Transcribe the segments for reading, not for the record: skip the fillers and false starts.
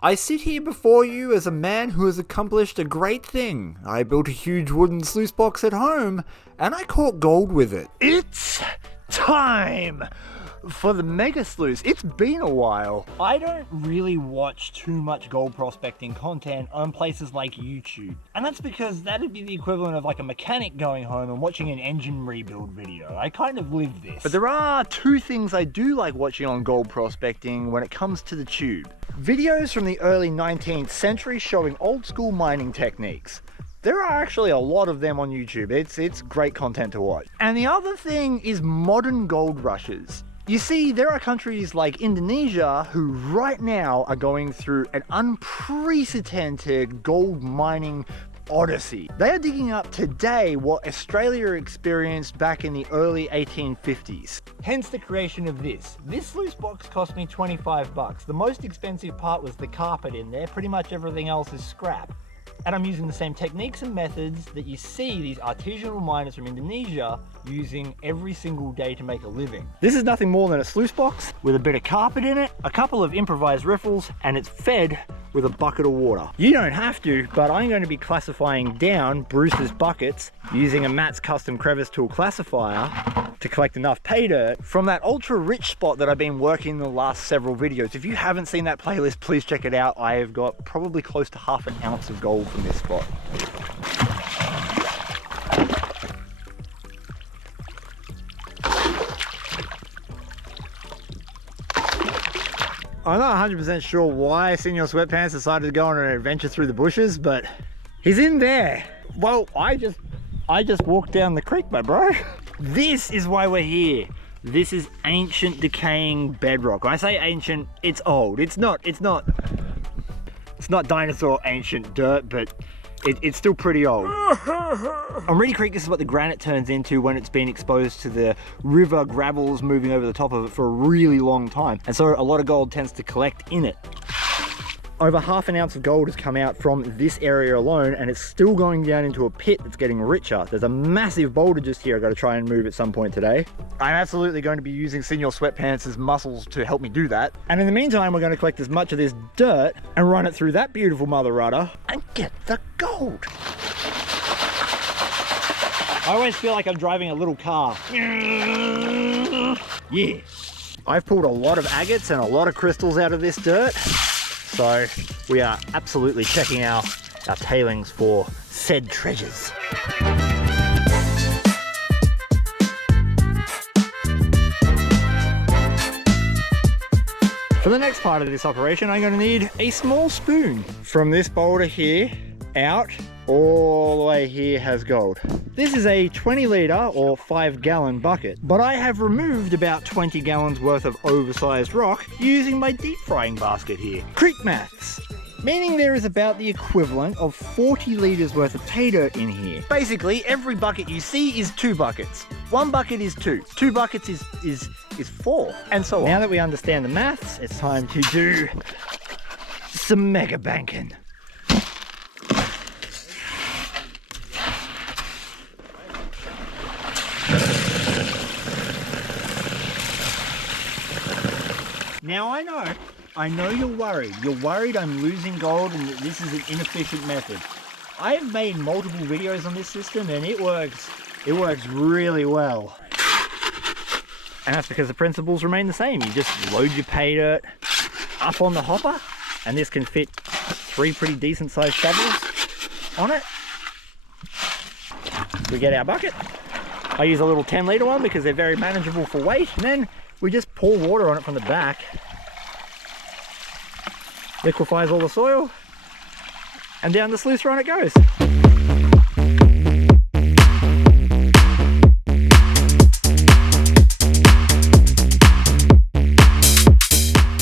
I sit here before you as a man who has accomplished a great thing. I built a huge wooden sluice box at home, and I caught gold with it. It's time for the Mega Sluice. It's been a while. I don't really watch too much gold prospecting content on places like YouTube. And that's because that'd be the equivalent of like a mechanic going home and watching an engine rebuild video. I kind of live this. But there are two things I do like watching on gold prospecting when it comes to the tube. Videos from the early 19th century showing old school mining techniques. There are actually a lot of them on YouTube. It's great content to watch. And the other thing is modern gold rushes. You see, there are countries like Indonesia who right now are going through an unprecedented gold mining odyssey. They are digging up today what Australia experienced back in the early 1850s. Hence the creation of this. This sluice box cost me 25 bucks. The most expensive part was the carpet in there. Pretty much everything else is scrap. And I'm using the same techniques and methods that you see these artisanal miners from Indonesia using every single day to make a living. This is nothing more than a sluice box with a bit of carpet in it, a couple of improvised riffles, and it's fed with a bucket of water. You don't have to, but I'm going to be classifying down Bruce's buckets using a Matt's custom crevice tool classifier to collect enough pay dirt from that ultra rich spot that I've been working in the last several videos. If you haven't seen that playlist, please check it out. I have got probably close to ½ an ounce of gold from this spot. I'm not 100% sure why Senior Sweatpants decided to go on an adventure through the bushes, but he's in there. Well, I just walked down the creek, my bro. This is why we're here. This is ancient decaying bedrock. When I say ancient, it's old. It's not dinosaur ancient dirt, but it's still pretty old. On Reedy Creek, this is what the granite turns into when it's been exposed to the river gravels moving over the top of it for a really long time. And so a lot of gold tends to collect in it. Over ½ an ounce of gold has come out from this area alone, and it's still going down into a pit that's getting richer. There's a massive boulder just here I've got to try and move at some point today. I'm absolutely going to be using Senior Sweatpants' muscles to help me do that. And in the meantime, we're going to collect as much of this dirt and run it through that beautiful mother rudder and get the gold. I always feel like I'm driving a little car. Yeah. I've pulled a lot of agates and a lot of crystals out of this dirt. So we are absolutely checking our tailings for said treasures. For the next part of this operation, I'm going to need a small spoon. From this boulder here, out, all the way here has gold. This is a 20 litre or 5 gallon bucket, but I have removed about 20 gallons worth of oversized rock using my deep frying basket here. Creek maths, meaning there is about the equivalent of 40 litres worth of pay dirt in here. Basically, every bucket you see is 2 buckets. 1 bucket is 2. 2 buckets is 4, and so on. Now that we understand the maths, it's time to do some mega banking. Now I know you're worried. You're worried I'm losing gold and that this is an inefficient method. I have made multiple videos on this system and it works really well. And that's because the principles remain the same. You just load your pay dirt up on the hopper, and this can fit 3 pretty decent sized shovels on it. We get our bucket. I use a little 10 litre one because they're very manageable for weight, and then we just pour water on it from the back. Liquefies all the soil, and down the sluice run it goes.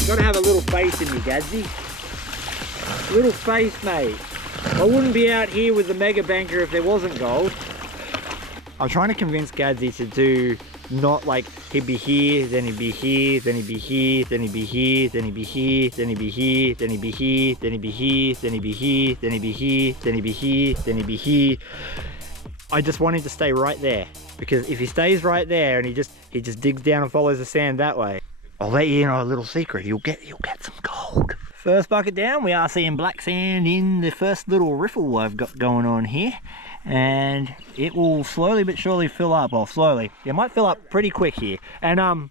You gotta have a little faith in me, Gadsy. Little faith, mate. I wouldn't be out here with the mega banker if there wasn't gold. I'm trying to convince Gadsy to do not like he'd be here, then he'd be here, then he'd be here, then he'd be here, then he'd be here, then he'd be here, then he'd be here, then he'd be here, then he'd be here, then he'd be here, then he'd be here, then he'd be here. I just want him to stay right there, because if he stays right there and he just digs down and follows the sand that way, I'll let you know a little secret. You'll get some gold. First bucket down, we are seeing black sand in the first little riffle I've got going on here. And it will slowly but surely fill up. Well, slowly. It might fill up pretty quick here. And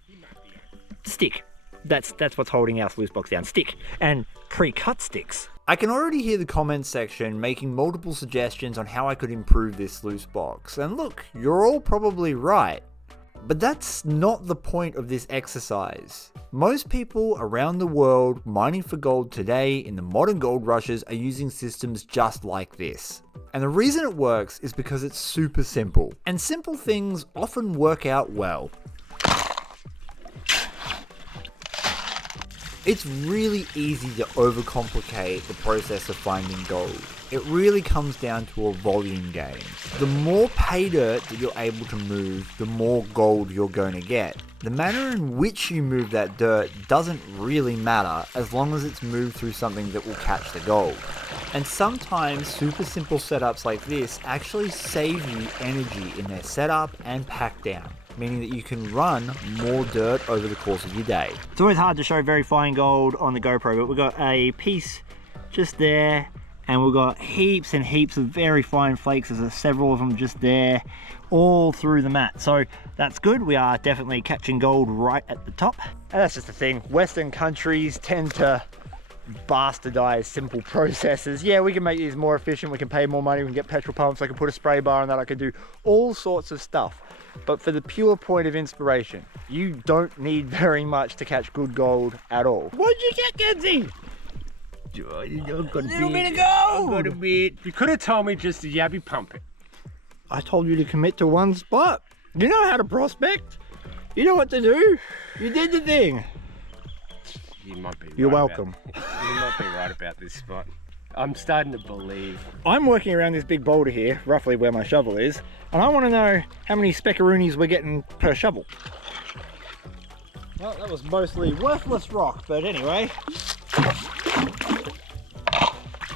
stick. That's what's holding our sluice box down. Stick. And pre-cut sticks. I can already hear the comments section making multiple suggestions on how I could improve this sluice box. And look, you're all probably right. But that's not the point of this exercise. Most people around the world mining for gold today in the modern gold rushes are using systems just like this. And the reason it works is because it's super simple. And simple things often work out well. It's really easy to overcomplicate the process of finding gold. It really comes down to a volume game. The more pay dirt that you're able to move, the more gold you're going to get. The manner in which you move that dirt doesn't really matter as long as it's moved through something that will catch the gold. And sometimes super simple setups like this actually save you energy in their setup and pack down, meaning that you can run more dirt over the course of your day. It's always hard to show very fine gold on the GoPro, but we've got a piece just there, and we've got heaps and heaps of very fine flakes. There's several of them just there, all through the mat. So that's good. We are definitely catching gold right at the top. And that's just the thing. Western countries tend to bastardize simple processes. Yeah, we can make these more efficient. We can pay more money. We can get petrol pumps. I can put a spray bar on that. I can do all sorts of stuff. But for the pure point of inspiration, you don't need very much to catch good gold at all. What'd you get, Kenzie? A little bit of gold! You could have told me just to yabby pump it. I told you to commit to one spot. You know how to prospect. You know what to do. You did the thing. You might be right. You're welcome. You might be right about this spot. I'm starting to believe. I'm working around this big boulder here, roughly where my shovel is, and I want to know how many speckaroonies we're getting per shovel. Well, that was mostly worthless rock, but anyway.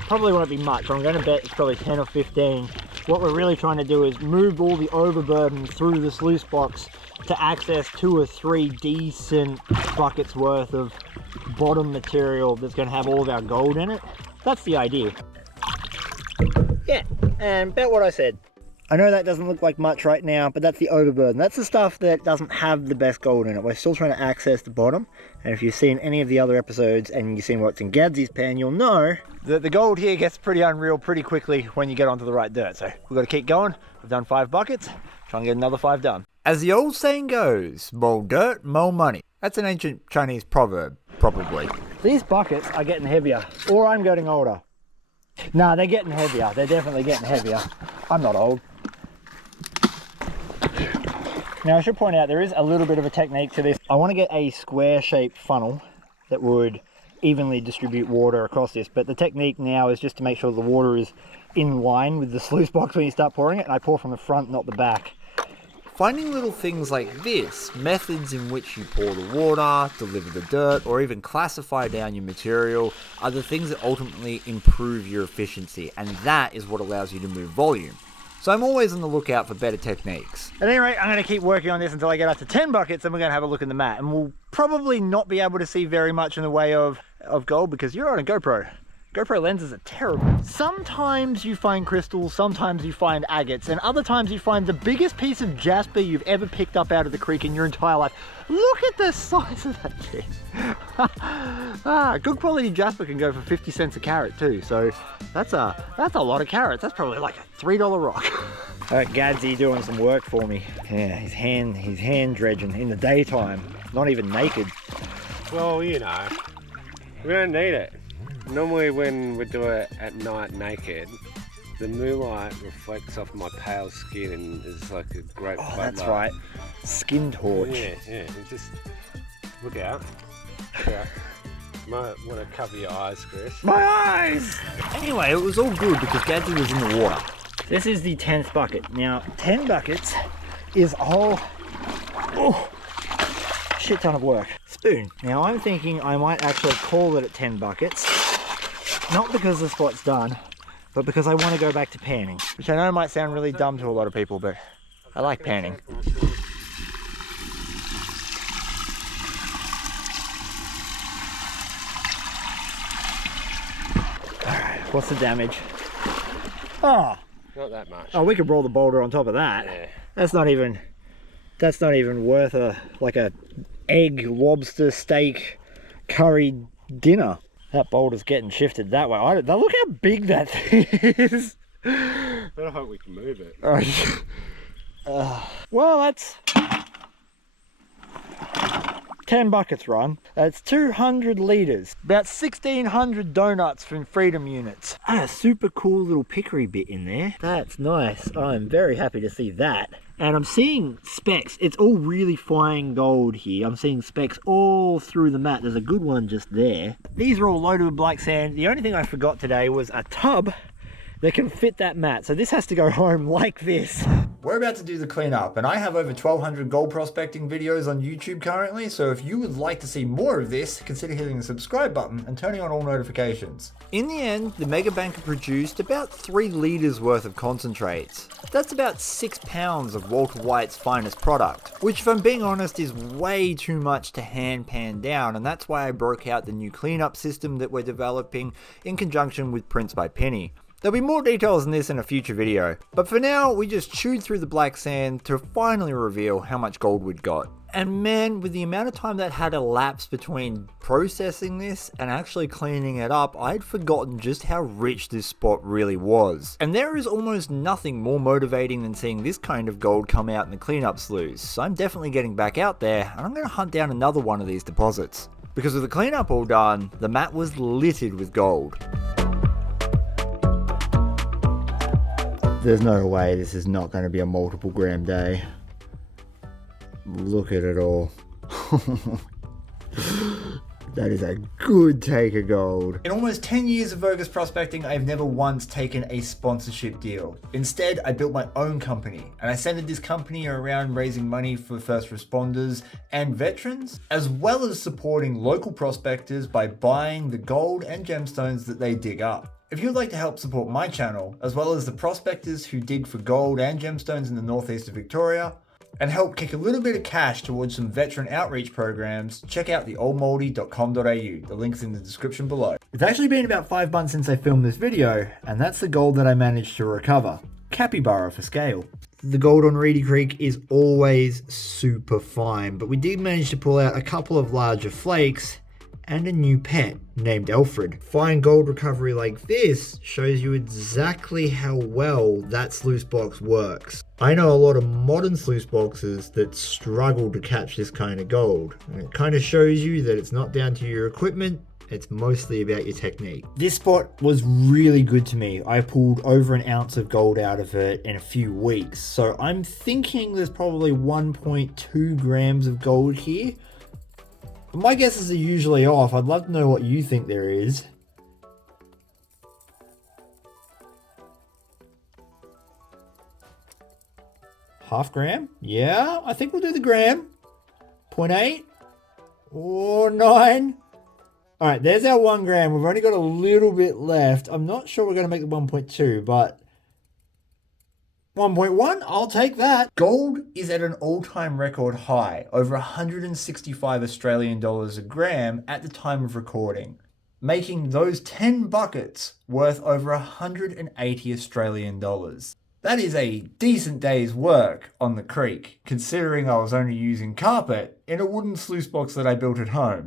Probably won't be much. I'm going to bet it's probably 10 or 15. What we're really trying to do is move all the overburden through the sluice box to access 2 or 3 decent buckets worth of bottom material that's going to have all of our gold in it. That's the idea. Yeah, and bet what I said. I know that doesn't look like much right now, but that's the overburden. That's the stuff that doesn't have the best gold in it. We're still trying to access the bottom. And if you've seen any of the other episodes and you've seen what's in Gadsy's pan, you'll know that the gold here gets pretty unreal pretty quickly when you get onto the right dirt. So we've got to keep going. We've done 5 buckets. Try and get another 5 done. As the old saying goes, more dirt, more money. That's an ancient Chinese proverb, probably. These buckets are getting heavier, or I'm getting older. Nah, they're getting heavier. They're definitely getting heavier. I'm not old. Now I should point out there is a little bit of a technique to this. I want to get a square shaped funnel that would evenly distribute water across this, but the technique now is just to make sure the water is in line with the sluice box when you start pouring it, and I pour from the front, not the back. Finding little things like this, methods in which you pour the water, deliver the dirt, or even classify down your material, are the things that ultimately improve your efficiency, and that is what allows you to move volume. So I'm always on the lookout for better techniques. At any rate, I'm going to keep working on this until I get up to 10 buckets, and we're going to have a look in the mat. And we'll probably not be able to see very much in the way of gold because you're on a GoPro. GoPro lenses are terrible. Sometimes you find crystals, sometimes you find agates, and other times you find the biggest piece of jasper you've ever picked up out of the creek in your entire life. Look at the size of that thing. Good quality jasper can go for 50 cents a carat too, so that's a lot of carats. That's probably like a $3 rock. All right, Gadsy doing some work for me. Yeah, he's hand dredging in the daytime, not even naked. Well, you know, we don't need it. Normally when we do it at night naked, the moonlight reflects off my pale skin and is like a great floodlight. That's right. Skin torch. Yeah. Just look out. Look out. Might want to cover your eyes, Chris. My eyes! Anyway, it was all good because Gadsy was in the water. This is the 10th bucket. Now, 10 buckets is a whole shit ton of work. Spoon. Now, I'm thinking I might actually call it at 10 buckets. Not because the spot's done, but because I want to go back to panning. Which I know might sound really dumb to a lot of people, but I like panning. Alright, what's the damage? Oh, Not that much. we could roll the boulder on top of that. Yeah. That's not even worth a egg, lobster, steak, curry dinner. That boulder's getting shifted that way. Look how big that thing is. I hope we can move it. Well, that's 10 buckets run. That's 200 litres. About 1,600 donuts from Freedom Units. And a super cool little pickery bit in there. That's nice. I'm very happy to see that. And I'm seeing specks. It's all really fine gold here. I'm seeing specks all through the mat. There's a good one just there. These are all loaded with black sand. The only thing I forgot today was a tub that can fit that mat. So this has to go home like this. We're about to do the cleanup, and I have over 1,200 gold prospecting videos on YouTube currently, so if you would like to see more of this, consider hitting the subscribe button and turning on all notifications. In the end, the Mega Banker produced about 3 litres worth of concentrates. That's about 6 pounds of Walter White's finest product, which if I'm being honest is way too much to hand pan down, and that's why I broke out the new cleanup system that we're developing in conjunction with Prints by Penny. There'll be more details on this in a future video, but for now we just chewed through the black sand to finally reveal how much gold we'd got. And man, with the amount of time that had elapsed between processing this and actually cleaning it up, I'd forgotten just how rich this spot really was. And there is almost nothing more motivating than seeing this kind of gold come out in the cleanup sluice, so I'm definitely getting back out there and I'm going to hunt down another one of these deposits. Because with the cleanup all done, the mat was littered with gold. There's no way this is not going to be a multiple gram day. Look at it all. That is a good take of gold. In almost 10 years of Vo-Gus prospecting, I've never once taken a sponsorship deal. Instead, I built my own company, and I centered this company around raising money for first responders and veterans, as well as supporting local prospectors by buying the gold and gemstones that they dig up. If you'd like to help support my channel, as well as the prospectors who dig for gold and gemstones in the northeast of Victoria, and help kick a little bit of cash towards some veteran outreach programs, check out theoldmouldy.com.au. The link's in the description below. It's actually been about 5 months since I filmed this video, and that's the gold that I managed to recover. Capybara for scale. The gold on Reedy Creek is always super fine, but we did manage to pull out a couple of larger flakes and a new pet named Alfred. Fine gold recovery like this shows you exactly how well that sluice box works. I know a lot of modern sluice boxes that struggle to catch this kind of gold, and it kind of shows you that it's not down to your equipment, it's mostly about your technique. This spot was really good to me. I pulled over an ounce of gold out of it in a few weeks, so I'm thinking there's probably 1.2 grams of gold here. But my guesses are usually off. I'd love to know what you think there is. Half gram? Yeah, I think we'll do the gram. 0.8 or 9. All right, there's our 1 gram. We've only got a little bit left. I'm not sure we're going to make the 1.2, but 1.1, I'll take that. Gold is at an all-time record high, over 165 Australian dollars a gram at the time of recording, making those 10 buckets worth over 180 Australian dollars. That is a decent day's work on the creek, considering I was only using carpet in a wooden sluice box that I built at home.